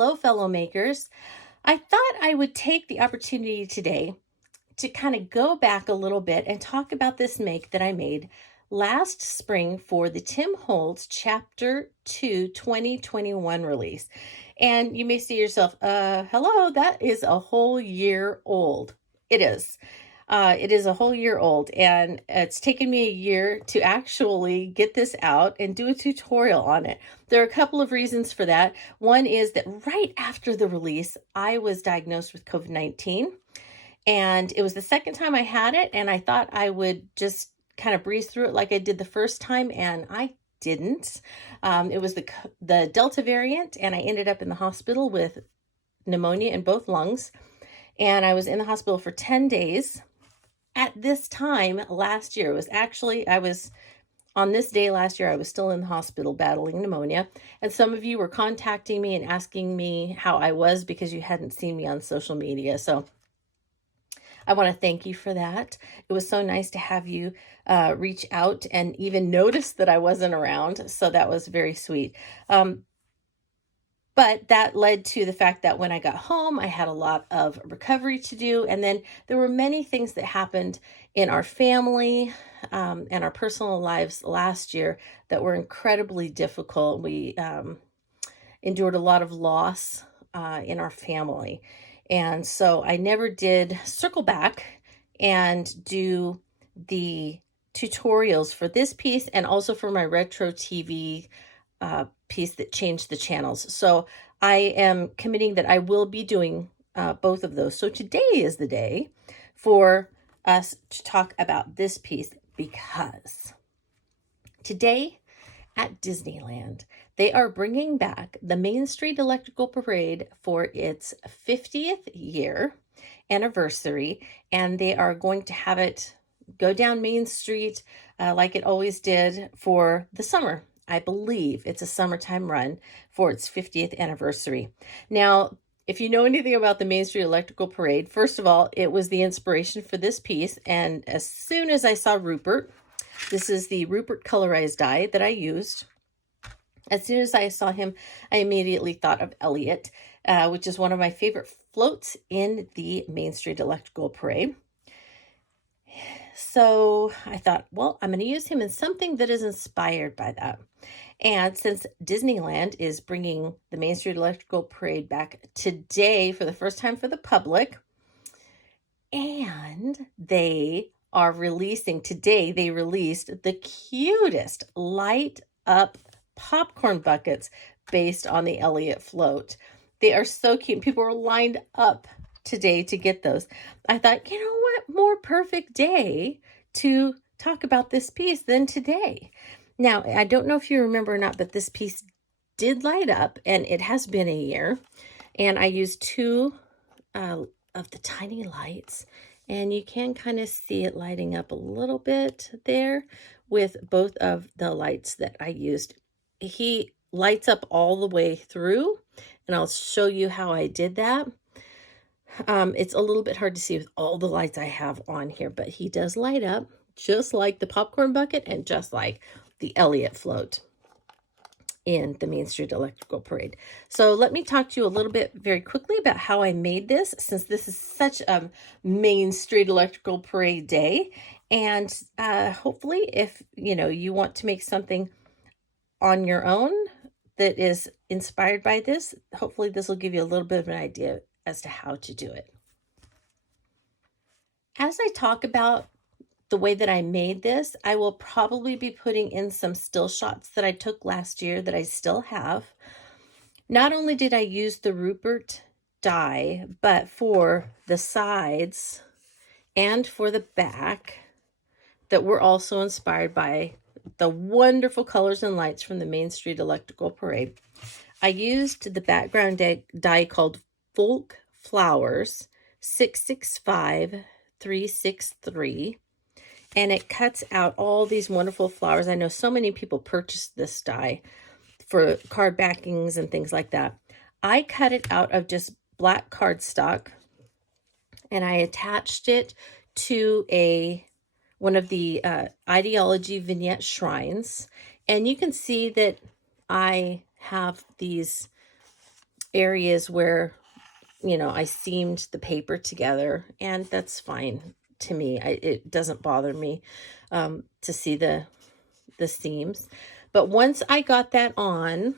Hello, fellow makers. I thought I would take the opportunity today to kind of go back a little bit and talk about this make that I made last spring for the Tim Holtz Chapter 2 2021 release. And you may see yourself, hello, that is a whole year old. It is. It is a whole year old, and it's taken me a year to actually get this out and do a tutorial on it. There are a couple of reasons for that. One is that right after the release, I was diagnosed with COVID-19, and it was the second time I had it, and I thought I would just kind of breeze through it like I did the first time, and I didn't. It was the Delta variant, and I ended up in the hospital with pneumonia in both lungs, and I was in the hospital for 10 days. At this time last year, I was on this day last year, I was still in the hospital battling pneumonia. And some of you were contacting me and asking me how I was because you hadn't seen me on social media. So I want to thank you for that. It was so nice to have you reach out and even notice that I wasn't around. So that was very sweet. But that led to the fact that when I got home, I had a lot of recovery to do. And then there were many things that happened in our family and our personal lives last year that were incredibly difficult. We endured a lot of loss in our family. And so I never did circle back and do the tutorials for this piece and also for my retro TV piece that changed the channels. So I am committing that I will be doing both of those. So today is the day for us to talk about this piece, because today at Disneyland, they are bringing back the Main Street Electrical Parade for its 50th year anniversary, and they are going to have it go down Main Street like it always did for the summer. I believe it's a summertime run for its 50th anniversary. Now, if you know anything about the Main Street Electrical Parade, first of all, it was the inspiration for this piece. And as soon as I saw Rupert, this is the Rupert Colorize die that I used. As soon as I saw him, I immediately thought of Elliot, which is one of my favorite floats in the Main Street Electrical Parade. So I thought, well, I'm going to use him in something that is inspired by that. And since Disneyland is bringing the Main Street Electrical Parade back today for the first time for the public, and they released the cutest light up popcorn buckets based on the Elliot float. They are so cute. People were lined up today to get those. I thought, you know what, more perfect day to talk about this piece than today. Now, I don't know if you remember or not, but this piece did light up, and it has been a year, and I used two of the tiny lights, and you can kind of see it lighting up a little bit there with both of the lights that I used. He lights up all the way through, and I'll show you how I did that. It's a little bit hard to see with all the lights I have on here, but he does light up just like the popcorn bucket and just like the Elliot float in the Main Street Electrical Parade. So let me talk to you a little bit very quickly about how I made this, since this is such a Main Street Electrical Parade day. And hopefully if you want to make something on your own that is inspired by this, hopefully this will give you a little bit of an idea as to how to do it. As I talk about the way that I made this, I will probably be putting in some still shots that I took last year that I still have. Not only did I use the Rupert die, but for the sides and for the back that were also inspired by the wonderful colors and lights from the Main Street Electrical Parade. I used the background die called Folk Flowers 665363, and it cuts out all these wonderful flowers. I know so many people purchased this die for card backings and things like that. I cut it out of just black cardstock, and I attached it to one of the ideology vignette shrines, and you can see that I have these areas where, you know, I seamed the paper together, and that's fine to me. It doesn't bother me to see the seams. But once I got that on,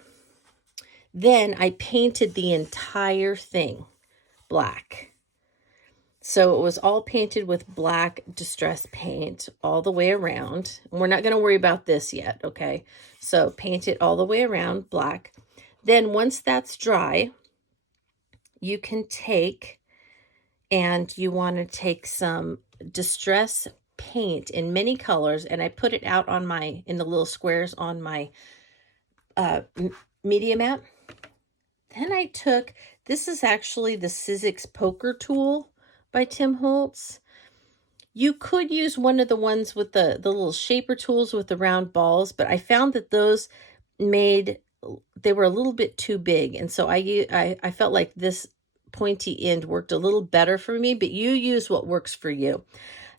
then I painted the entire thing black. So it was all painted with black distress paint all the way around. We're not going to worry about this yet, okay? So paint it all the way around black. Then once that's dry, you can take, and you want to take some distress paint in many colors, and I put it out on my, in the little squares on my media mat. Then I took, this is actually the Sizzix poker tool by Tim Holtz. You could use one of the ones with the little shaper tools with the round balls, but I found that those they were a little bit too big. And so I felt like this pointy end worked a little better for me, but you use what works for you.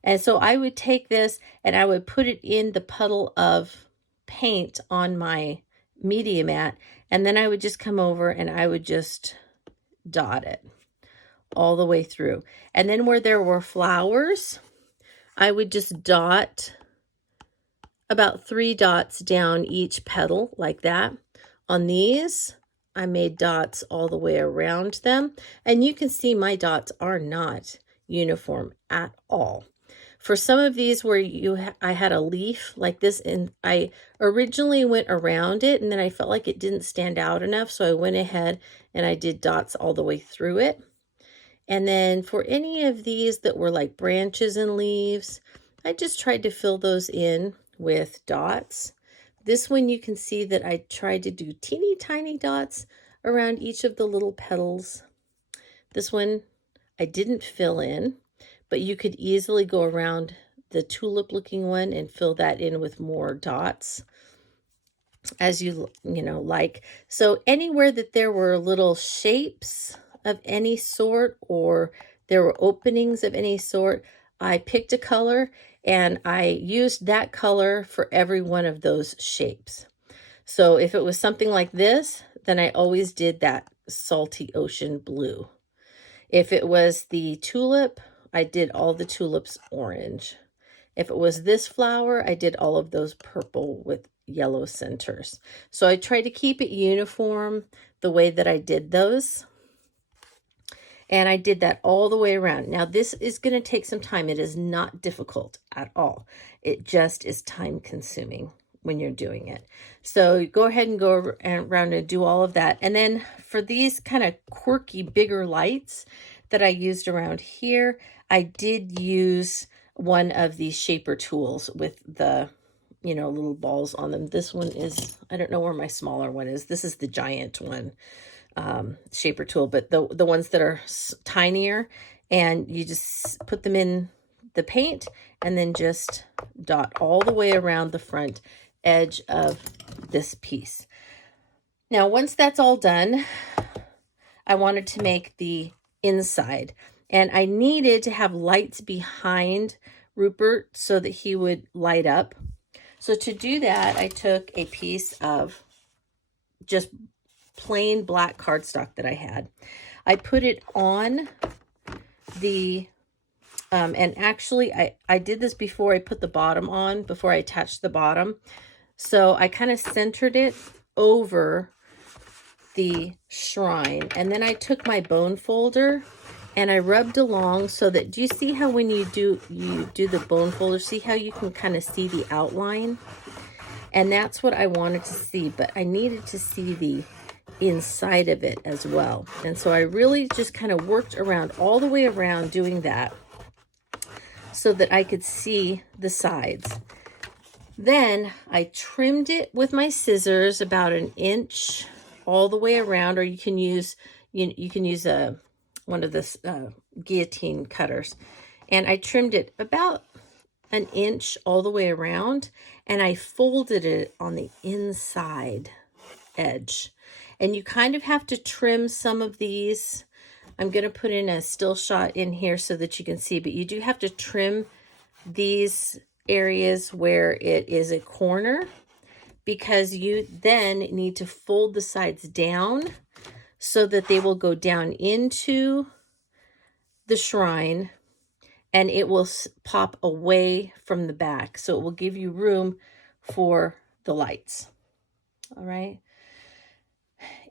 And so I would take this and I would put it in the puddle of paint on my media mat, and then I would just come over and I would just dot it all the way through. And then where there were flowers, I would just dot about 3 dots down each petal like that. On these, I made dots all the way around them. And you can see my dots are not uniform at all. For some of these where I had a leaf like this, and I originally went around it, and then I felt like it didn't stand out enough, so I went ahead and I did dots all the way through it. And then for any of these that were like branches and leaves, I just tried to fill those in with dots. This one you can see that I tried to do teeny tiny dots around each of the little petals. This one I didn't fill in, but you could easily go around the tulip looking one and fill that in with more dots as you like. So anywhere that there were little shapes of any sort, or there were openings of any sort, I picked a color and I used that color for every one of those shapes. So if it was something like this, then I always did that salty ocean blue. If it was the tulip, I did all the tulips orange. If it was this flower, I did all of those purple with yellow centers. So I tried to keep it uniform the way that I did those. And I did that all the way around. Now this is going to take some time. It is not difficult at all. It just is time consuming when you're doing it. So go ahead and go around and do all of that. And then for these kind of quirky bigger lights that I used around here, I did use one of these shaper tools with the, little balls on them. This one is, I don't know where my smaller one is. This is the giant one, shaper tool, but the ones that are tinier, and you just put them in the paint and then just dot all the way around the front edge of this piece. Now, once that's all done, I wanted to make the inside, and I needed to have lights behind Rupert so that he would light up. So to do that, I took a piece of just plain black cardstock that I had. I put it on the, and actually I did this before I put the bottom on, before I attached the bottom. So I kind of centered it over the shrine, and then I took my bone folder and I rubbed along so that, do you see how when you do the bone folder, see how you can kind of see the outline? And that's what I wanted to see, but I needed to see the inside of it as well. And so I really just kind of worked around all the way around doing that so that I could see the sides. Then I trimmed it with my scissors about 1 inch all the way around, or you can use one of the guillotine cutters, and I trimmed it about 1 inch all the way around, and I folded it on the inside edge. And you kind of have to trim some of these. I'm going to put in a still shot in here so that you can see, but you do have to trim these areas where it is a corner, because you then need to fold the sides down so that they will go down into the shrine and it will pop away from the back. So it will give you room for the lights. All right.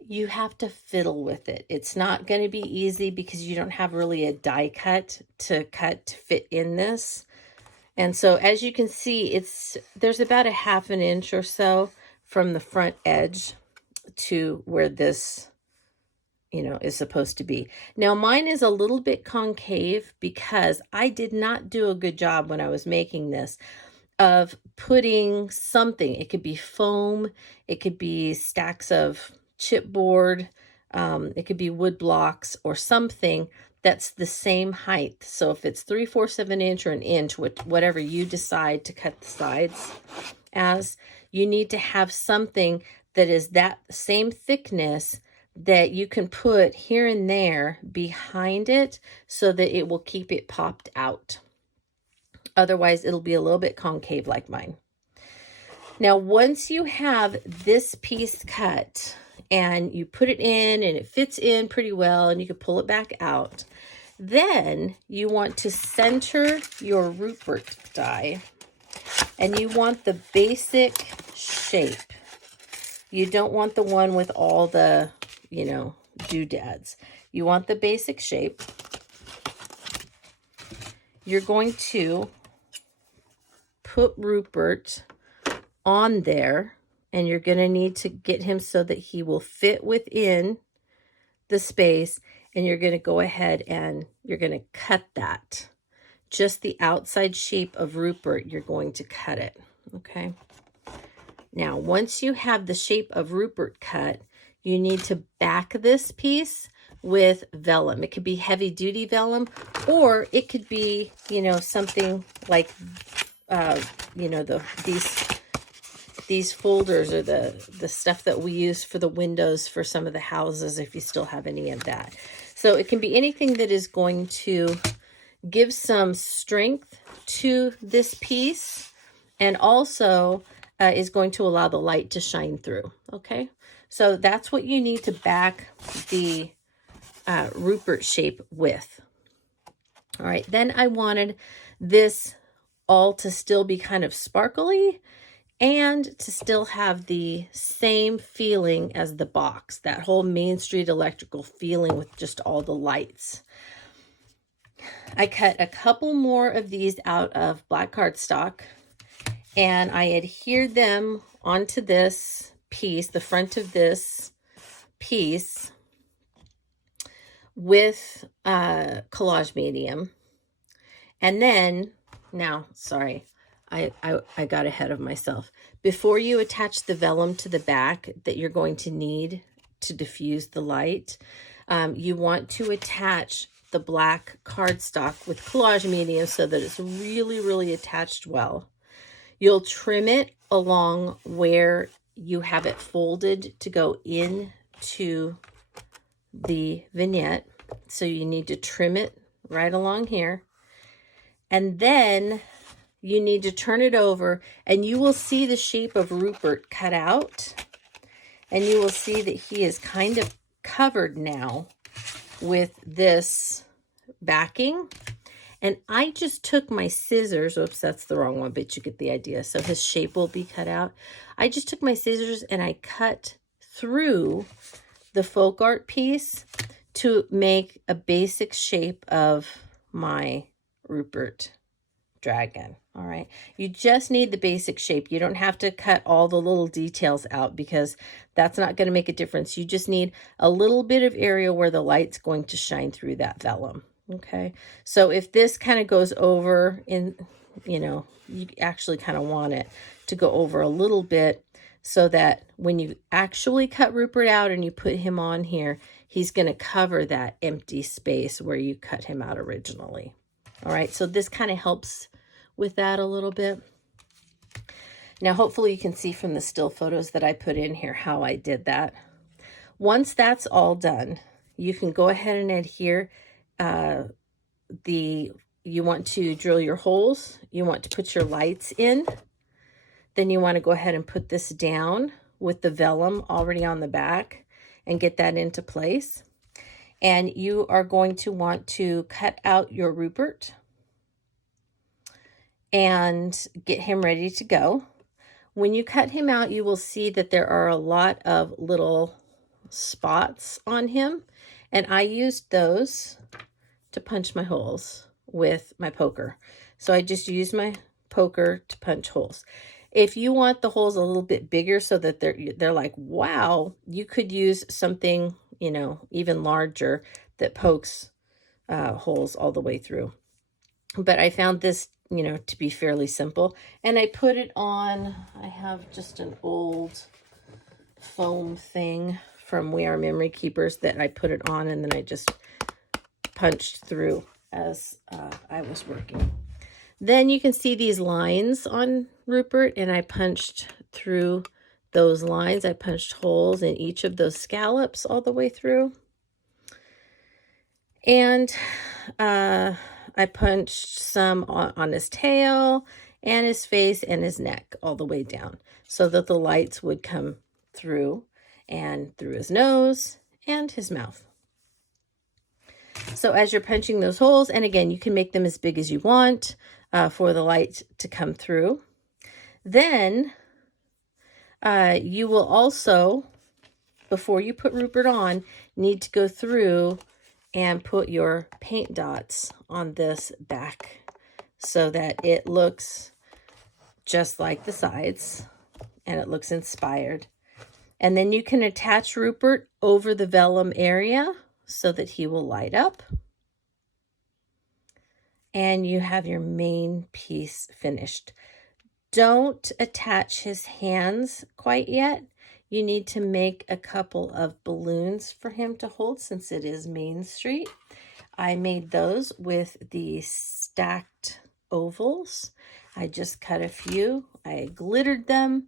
You have to fiddle with it. It's not going to be easy because you don't have really a die cut to fit in this. And so as you can see, there's about a 1/2 inch or so from the front edge to where this, is supposed to be. Now mine is a little bit concave because I did not do a good job when I was making this of putting something. It could be foam, it could be stacks of chipboard, it could be wood blocks or something that's the same height. So if it's 3/4 of an inch or an inch, whatever you decide to cut the sides as, you need to have something that is that same thickness that you can put here and there behind it so that it will keep it popped out. Otherwise, it'll be a little bit concave like mine. Now, once you have this piece cut and you put it in and it fits in pretty well and you can pull it back out, then you want to center your Rupert die and you want the basic shape. You don't want the one with all the, doodads. You want the basic shape. You're going to put Rupert on there, and you're going to need to get him so that he will fit within the space, and you're going to go ahead and you're going to cut that. Just the outside shape of Rupert, you're going to cut it, okay? Now, once you have the shape of Rupert cut, you need to back this piece with vellum. It could be heavy duty vellum, or it could be, something like, these folders or the stuff that we use for the windows for some of the houses, if you still have any of that. So it can be anything that is going to give some strength to this piece and also is going to allow the light to shine through, okay? So that's what you need to back the Rupert shape with. All right, then I wanted this all to still be kind of sparkly and to still have the same feeling as the box, that whole Main Street Electrical feeling with just all the lights. I cut a couple more of these out of black cardstock and I adhered them onto this piece, the front of this piece, with collage medium. And then, now, sorry, I got ahead of myself. Before you attach the vellum to the back that you're going to need to diffuse the light, you want to attach the black cardstock with collage medium so that it's really, really attached well. You'll trim it along where you have it folded to go into the vignette. So you need to trim it right along here. And then you need to turn it over and you will see the shape of Rupert cut out. And you will see that he is kind of covered now with this backing. And I just took my scissors, oops, that's the wrong one, but you get the idea. So his shape will be cut out. I just took my scissors and I cut through the folk art piece to make a basic shape of my Rupert dragon. All right. You just need the basic shape. You don't have to cut all the little details out because that's not going to make a difference. You just need a little bit of area where the light's going to shine through that vellum. Okay. So if this kind of goes over in, you actually kind of want it to go over a little bit so that when you actually cut Rupert out and you put him on here, he's going to cover that empty space where you cut him out originally. All right. So this kind of helps with that a little bit. Now, hopefully you can see from the still photos that I put in here how I did that. Once that's all done, you can go ahead and adhere you want to drill your holes, you want to put your lights in, then you want to go ahead and put this down with the vellum already on the back, and get that into place. And you are going to want to cut out your Rupert and get him ready to go. When you cut him out, you will see that there are a lot of little spots on him, and I used those to punch my holes with my poker. So I just used my poker to punch holes. If you want the holes a little bit bigger so that they're like, wow, you could use something, you know, even larger that pokes holes all the way through. But I found this, you know, to be fairly simple. And I put it on, I have just an old foam thing from We Are Memory Keepers that I put it on, and then I just punched through as I was working. Then you can see these lines on Rupert, and I punched through those lines. I punched holes in each of those scallops all the way through. And I punched some on his tail and his face and his neck all the way down so that the lights would come through and through his nose and his mouth. So as you're punching those holes, and again, you can make them as big as you want for the light to come through. Then you will also, before you put Rupert on, need to go through and put your paint dots on this back so that it looks just like the sides and it looks inspired. And then you can attach Rupert over the vellum area so that he will light up. And you have your main piece finished. Don't attach his hands quite yet. You need to make a couple of balloons for him to hold since it is Main Street. I made those with the stacked ovals. I just cut a few. I glittered them,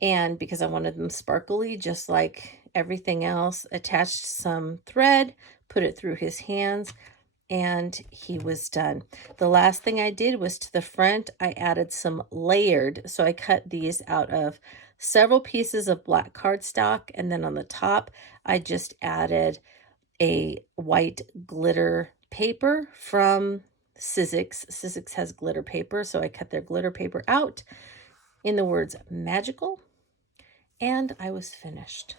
and because I wanted them sparkly, just like everything else, attached some thread, put it through his hands, and he was done. The last thing I did was to the front, I added some layered. So I cut these out of several pieces of black cardstock, and then on the top, I just added a white glitter paper from Sizzix. Sizzix has glitter paper, so I cut their glitter paper out in the words magical, and I was finished.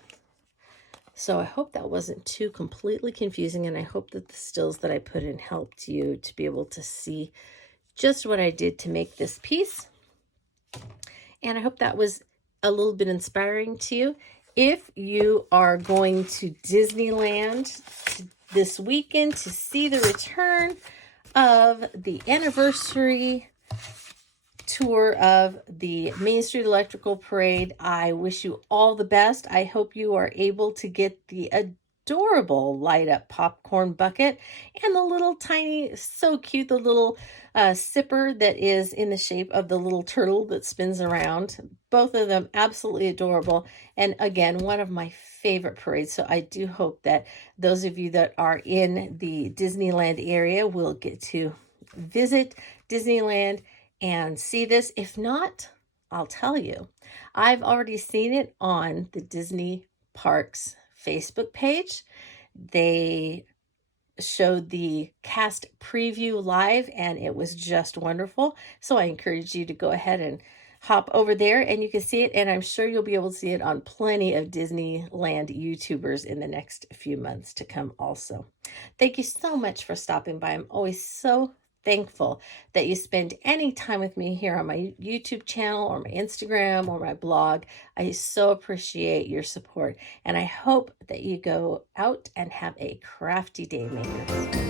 So I hope that wasn't too completely confusing, and I hope that the stills that I put in helped you to be able to see just what I did to make this piece. And I hope that was a little bit inspiring to you. If you are going to Disneyland this weekend to see the return of the anniversary tour of the Main Street Electrical Parade, I wish you all the best. I hope you are able to get the adorable light up popcorn bucket and the little tiny, so cute, the little sipper that is in the shape of the little turtle that spins around. Both of them absolutely adorable. And again, one of my favorite parades. So I do hope that those of you that are in the Disneyland area will get to visit Disneyland and see this. If not, I'll tell you, I've already seen it on the Disney Parks Facebook page. They showed the cast preview live, and it was just wonderful. So I encourage you to go ahead and hop over there and you can see it. And I'm sure you'll be able to see it on plenty of Disneyland YouTubers in the next few months to come also. Thank you so much for stopping by. I'm always so thankful that you spend any time with me here on my YouTube channel or my Instagram or my blog. I so appreciate your support, and I hope that you go out and have a crafty day, makers.